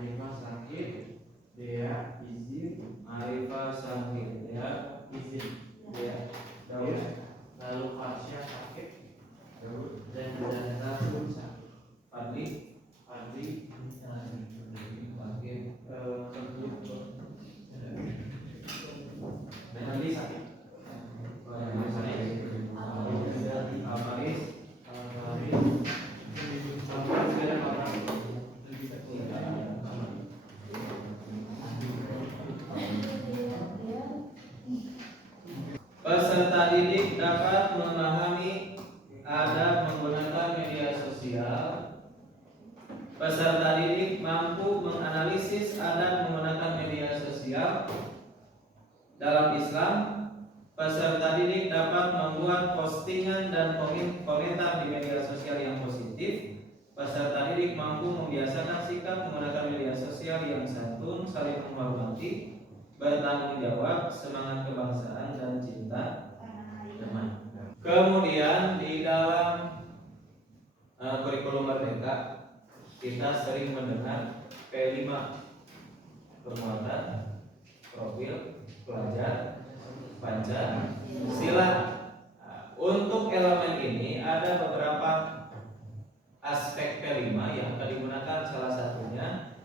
Arifah sakit, Dea izin. Arifah sakit, Dea Izin. Dea Daud. Lalu Farsya sakit, Daud. Dan Rasul sakit. Fadli Fadli sakit, Fadli sakit. Faris peserta didik dapat memahami adab menggunakan media sosial. Peserta didik mampu menganalisis adab menggunakan media sosial. Dalam Islam, peserta didik dapat membuat postingan dan komentar di media sosial yang positif. Peserta didik mampu membiasakan sikap menggunakan media sosial yang santun, saling menghormati, bertanggung jawab, semangat kebangsaan dan cinta damai. Kemudian di dalam kurikulum Merdeka kita sering mendengar P5, penguatan profil pelajar Pancasila. Untuk elemen ini ada beberapa aspek P5 yang akan digunakan, salah satunya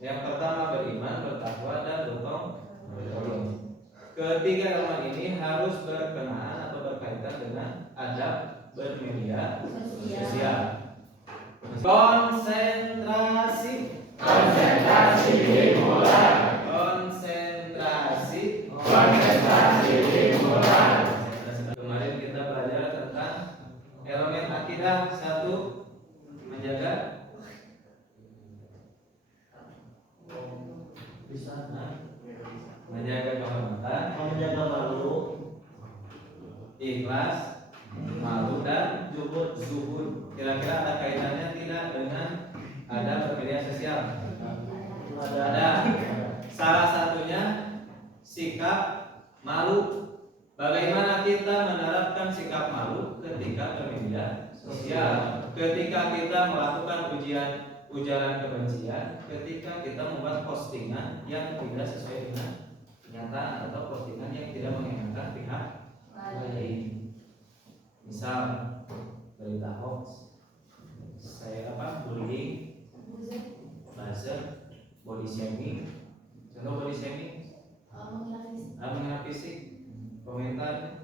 yang pertama beriman, bertakwa, dan gotong royong. Ketiga elemen ini harus berkenaan atau berkaitan dengan adab bermedia sosial. Konsentrasi dimulai. Konsentrasi dimulai. Kemarin kita belajar tentang elemen akidah. Satu, menjaga kehormatan, Menjaga malu, ikhlas, malu, dan zuhud. Kira-kira ada kaitannya tidak dengan adab bermedia sosial? Ada. Salah satunya sikap malu. Bagaimana kita menerapkan sikap malu ketika bermedia sosial? Ketika kita melakukan ujaran kebencian, ketika kita membuat postingan yang tidak sesuai dengan kenyataan atau postingan yang tidak mengenakan pihak lain. Misal berita hoax, bullying, buzzer, body shaming. Contoh body shaming, menghina fisik, komentar.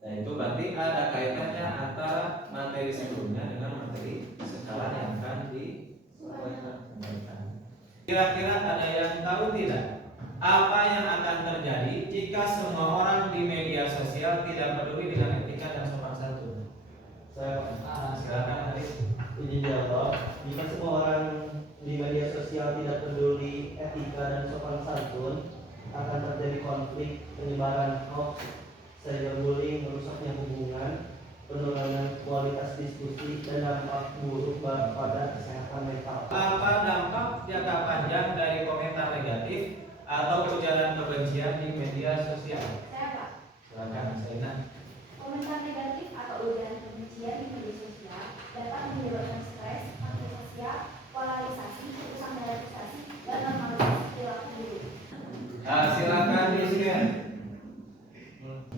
Nah itu berarti ada kaitannya antara materi sebelumnya dengan materi sekarang yang akan disampaikan. Kira-kira ada yang tahu tidak apa yang akan terjadi jika semua orang di media sosial tidak peduli dengan etika dan sopan santun? Silakan Arif. Ini jawab, jika semua orang di media sosial tidak peduli etika dan sopan santun, akan terjadi konflik, penyebaran hoax, cyberbullying, merusaknya hubungan, penurunan kualitas diskusi, dan dampak buruk pada kesehatan mental. Apa dampak jangka panjang dari komentar negatif atau ujaran kebencian di media sosial? Saya Pak. Silakan Saina. Komentar negatif atau ujaran kebencian di media sosial dapat menyebabkan stres, antisosial, polarisasi, keputusan polarisasi, dan normalisasi perilaku buruk. Silakan di-share.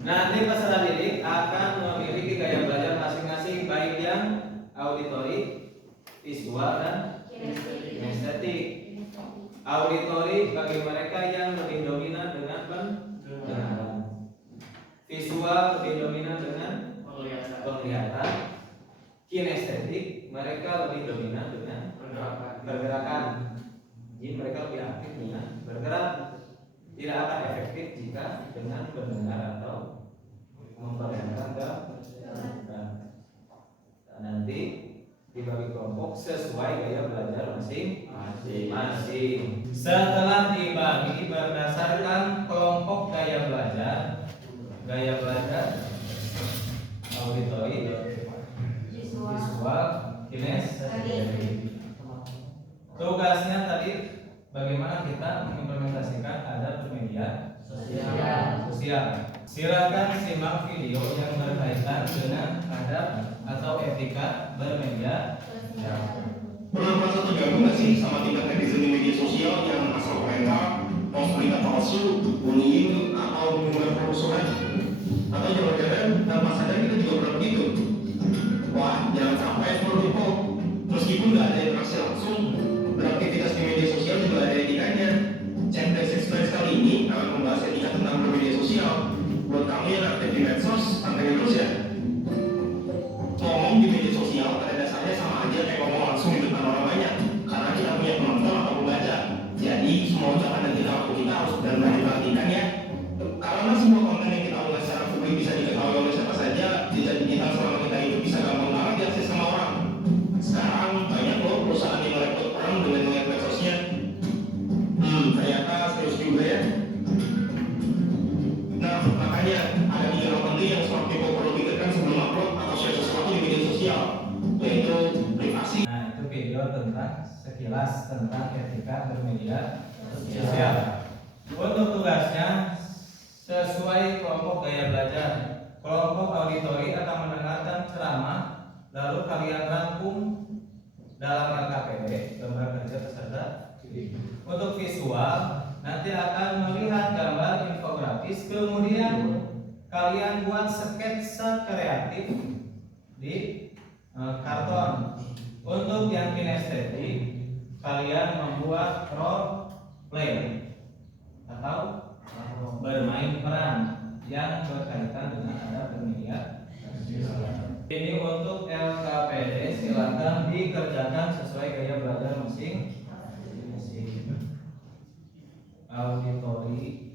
Nanti peserta didik akan memiliki gaya belajar masing-masing, baik yang auditori, visual, dan kinestetik. Auditori bagi mereka yang lebih dominan dengan pendengaran. Visual lebih dominan dengan penglihatan. Kinestetik mereka lebih dominan dengan pergerakan. Jadi mereka lebih aktif dengan bergerak. Tidak akan efektif jika dengan mendengar atau memperhatikan nanti dibagi kelompok sesuai gaya belajar masing-masing. Setelah dibagi berdasarkan kelompok gaya belajar auditori, visual, kinestetik. Tugasnya tadi bagaimana kita mengimplementasikan adab bermedia sosial. Silakan simak video yang berkaitan dengan adab atau etika bermedia sosial. terganggu nggak sih sama tingkat netizen di media sosial yang asal komentar, post berita palsu, bullying, atau menggunakan kerusuhan? Atau jangan-jangan tanpa sadar kita juga pernah begitu? Wah, jangan sampai seperti itu. Meskipun nggak ada interaksi langsung, beraktivitas di media sosial juga ada etikanya. Chapter Express kali ini akan membahas etika tentang bermedia sosial. Buat kamu yang aktif di medsos, pantengin terus ya. Ngomong di media sosial pada dasarnya sama aja kayak ngomong langsung di depan orang banyak, karena kita punya penonton atau pembaca. Jadi semua ucapan dan tingkah laku kita harus benar-benar diperhatikan ya. Karena semua konten yang kita unggah secara publik bisa diketahui oleh siapa saja, jejak digital selama kita hidup bisa gampang banget diakses sama orang. Sekarang banyak loh perusahaan yang merekrut orang dengan melihat medsosnya. Ternyata serius juga ya. Nah, makanya ada 3 hal penting yang smart people perlu pikirkan sebelum upload atau share sesuatu di media sosial, yaitu privasi. Nah, itu video tentang sekilas tentang etika bermedia sosial. Untuk tugasnya sesuai kelompok gaya belajar. Kelompok auditori akan mendengarkan ceramah, lalu kalian rangkum dalam LKPD, gambar kerja peserta. Untuk visual, nanti akan melihat gambar infografis, kemudian kalian buat sketsa kreatif di karton. Untuk yang kinestetik, kalian membuat role play atau bermain peran yang berkaitan dengan adab bermedia. Ini untuk LKPD, silakan dikerjakan sesuai gaya belajar masing-masing. Auditori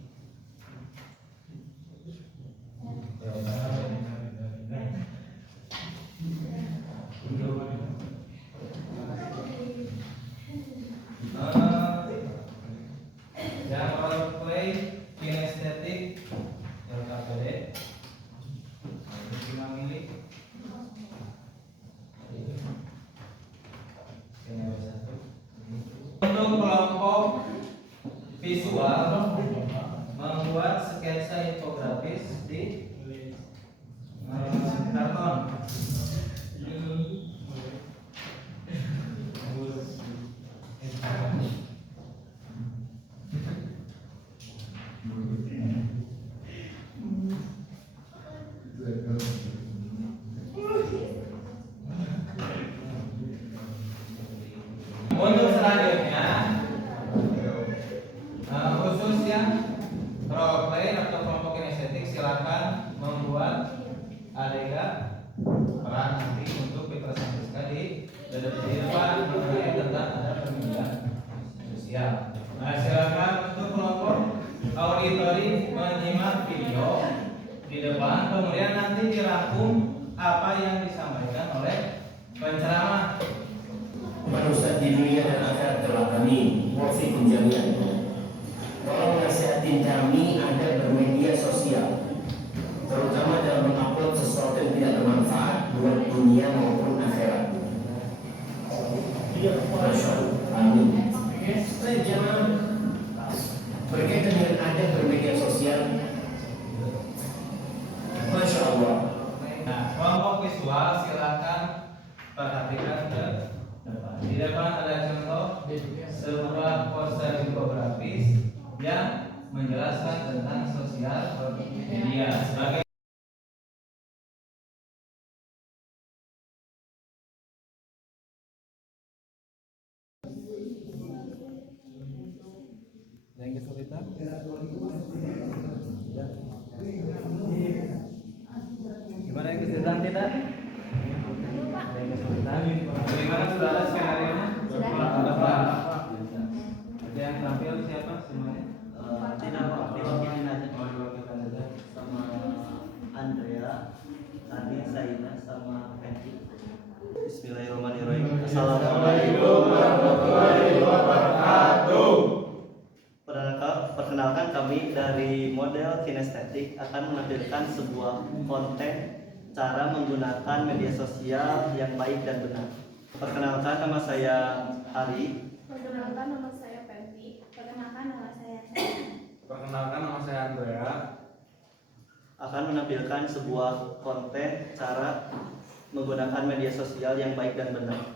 yang role play kinestetik LKPD memilih untuk kelompok visual membuat sketsa infografis di karton. Untuk selanjutnya khusus yang role play atau kelompok kinestetik, silakan membuat adegan peran nanti untuk dipresentasikan di depan mengenai tentang adab bermedia sosial. Nah, silakan untuk kelompok auditori menyimak video di depan, kemudian nanti dirangkum apa yang disampaikan oleh penceramah. Ustaz di dunia dan akhirat telah kami wafikum jami'an. Tolong nasihatin kami ada bermedia sosial, terutama dalam mengupload sesuatu yang tidak bermanfaat buat dunia maupun akhirat. Masya Allah. Amin. Jangan berkaitan dengan ada bermedia sosial. Masya Allah. Nah, kelompok visual silakan perhatikan ke depan. Di depan ada contoh sebuah poster infografis yang menjelaskan tentang sosial media sebagai yang kesulitan. Gimana yang kesulitan tidak? Ada yang kesulitan. Bagaimana sudah ada skenario-nya? Sudah. Ada yang tampil siapa semuanya? Tidak, diwakilin aja Oh, diwakilkan saja. sama Andrea, Tadi, Saina, sama Penti. Bismillahirrahmanirrahim. Assalamualaikum warahmatullahi wabarakatuh. Perkenalkan, kami dari model kinestetik akan menampilkan sebuah konten cara menggunakan media sosial yang baik dan benar. Perkenalkan, nama saya Hari. Perkenalkan, nama saya Penti. Perkenalkan, nama saya Sarah. Perkenalkan, nama saya Andrea. Akan menampilkan sebuah konten cara menggunakan media sosial yang baik dan benar.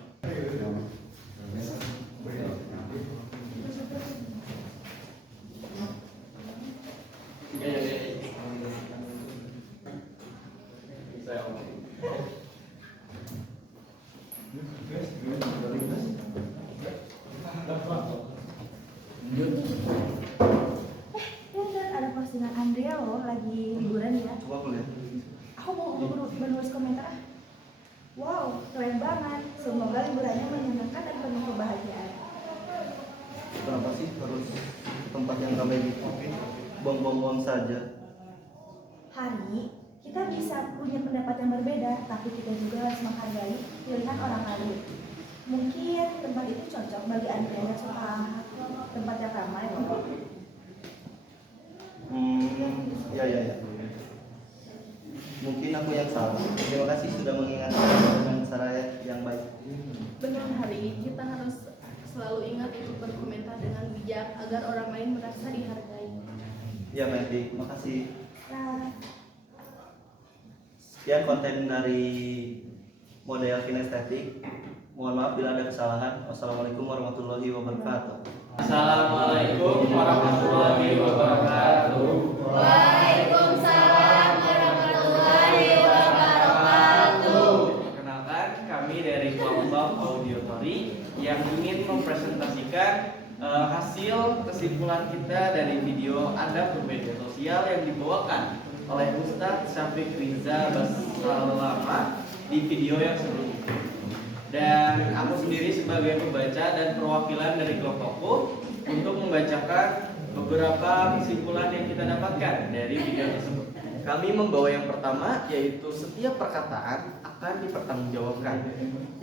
Aku lihat. Aku mau menulis komentar. Wow, keren banget. Semoga liburannya menyenangkan dan penuh kebahagiaan. Kenapa sih harus tempat yang ramai gitu? Buang-buang saja. Hari, kita bisa punya pendapat yang berbeda, tapi kita juga harus menghargai pilihan orang lain. Mungkin tempat itu cocok bagi Anda yang suka tempat yang ramai. Ya. Mungkin aku yang salah. Terima kasih sudah mengingatkan dengan cara yang baik. Benar Hari, kita harus selalu ingat untuk berkomentar dengan bijak agar orang lain merasa dihargai. Ya, Medi, makasih. Nah, Sekian konten dari model kinestetik. Mohon maaf bila ada kesalahan. Wassalamualaikum warahmatullahi wabarakatuh. Assalamualaikum warahmatullahi wabarakatuh. Waalaikumsalam warahmatullahi wabarakatuh. Perkenalkan, kami dari kelompok Auditory yang ingin mempresentasikan hasil kesimpulan kita dari video adab bermedia sosial yang dibawakan oleh Ustadz Syafiq Riza Basalama di video yang sebelumnya. Dan aku sendiri sebagai pembaca dan perwakilan dari kelompokku untuk membacakan beberapa kesimpulan yang kita dapatkan dari video tersebut. Kami membawa yang pertama, yaitu setiap perkataan akan dipertanggungjawabkan,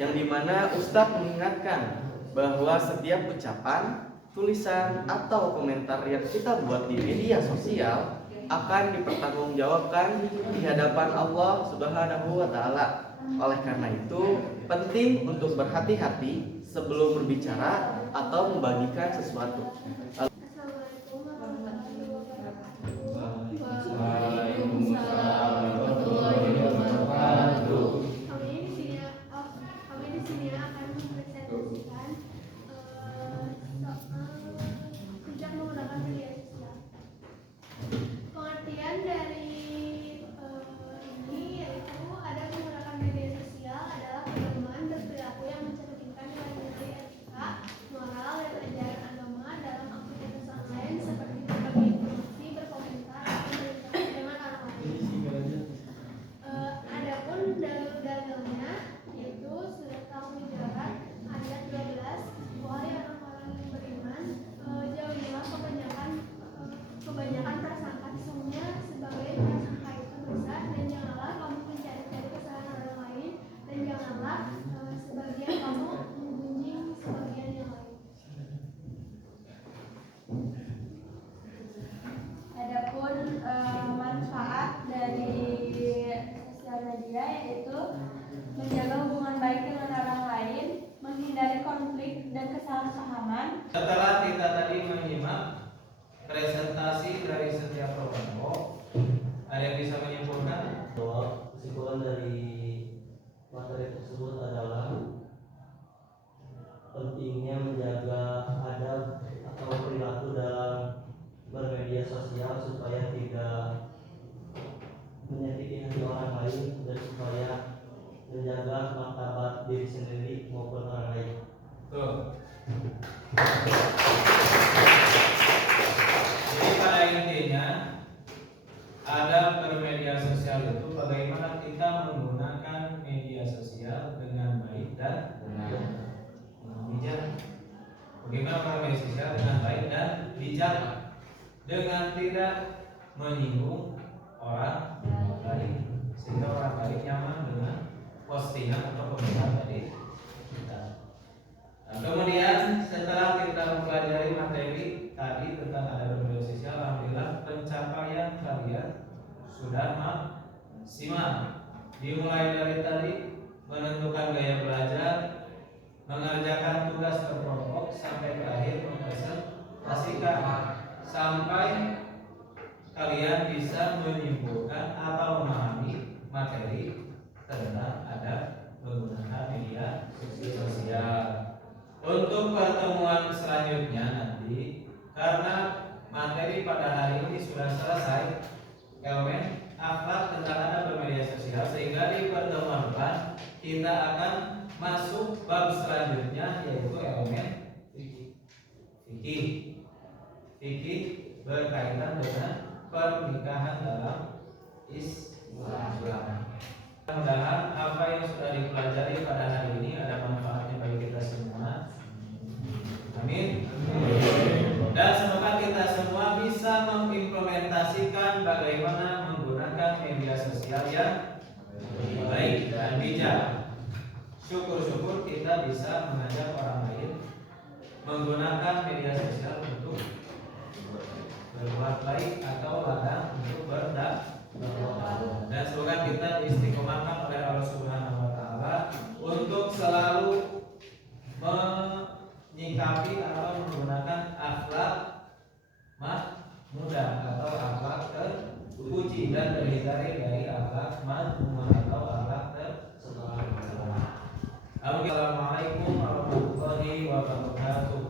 yang dimana Ustadz mengingatkan bahwa setiap ucapan, tulisan, atau komentar yang kita buat di media sosial akan dipertanggungjawabkan di hadapan Allah Subhanahu wa Ta'ala. Oleh karena itu, penting untuk berhati-hati sebelum berbicara atau membagikan sesuatu. Assalamualaikum warahmatullahi wabarakatuh. Waalaikumsalam warahmatullahi wabarakatuh. Kami di sini akan mempresentasikan bijak menggunakan media sosial. Pengertian dari ini yaitu ada menggunakan media sosial adalah pedoman berperilaku yang mencerminkan nilai-nilai etika, moral, dan ajaran agama dalam aktivitas online seperti berbagi informasi, berkomentar, atau berinteraksi dengan orang lain. Adapun dalil-dalilnya yaitu surat Al-Hujurat ayat 12, wahai orang-orang yang beriman, jauhilah kebanyakan prasangka, sesungguhnya sebagai prasangka itu dosa, dan janganlah kamu mencari-cari kesalahan orang lain, dan janganlah sebagian kamu menggunjing sebagian yang lain. Adapun manfaat dari sosial media yaitu menjaga hubungan baik dengan orang lain, menghindari konflik dan kesalahpahaman. Setelah kita tadi menyimak presentasi dari setiap kelompok, ada yang bisa menyimpulkan? Bahwa kesimpulan dari materi tersebut adalah pentingnya menjaga adab atau perilaku dalam bermedia sosial supaya tidak menyakiti hati orang lain dan supaya menjaga martabat diri sendiri maupun orang lain. Tuh. Jadi pada intinya adab bermedia sosial itu bagaimana kita menggunakan media sosial dengan baik dan bijak. Bagaimana bermedia sosial dengan baik dan bijak dengan tidak menyinggung orang lain sehingga orang lain nyaman dengan postingan atau komentar dari kita. Nah, kemudian setelah kita mempelajari materi tadi tentang adab bermedia sosial, alhamdulillah pencapaian kalian sudah maksimal. Dimulai dari tadi menentukan gaya belajar, mengerjakan tugas berkelompok sampai terakhir mempresentasikan, sampai kalian bisa menyimpulkan atau memahami materi tentang adab menggunakan media sosial. Untuk pertemuan selanjutnya nanti, karena materi pada hari ini sudah selesai, elemen akhlak tentang adab bermedia sosial, sehingga di pertemuan depan kita akan masuk bab selanjutnya, yaitu elemen fikih berkaitan dengan pernikahan dalam Islam. Mudah-mudahan apa yang sudah dipelajari pada hari ini ada manfaatnya bagi kita semua. Amin. Dan semoga kita semua bisa mengimplementasikan bagaimana menggunakan media sosial yang baik dan bijak. Syukur-syukur kita bisa mengajak orang lain menggunakan media sosial untuk berbuat baik atau bahkan untuk berdakwah. Dan semoga kita diistiqomahkan oleh Allah Subhanahu wa taala untuk selalu menyikapi atau menggunakan akhlak mudah atau akhlak terpuji dan terhindari dari akhlak madmumah atau akhlak tercela. Assalamualaikum warahmatullahi wabarakatuh.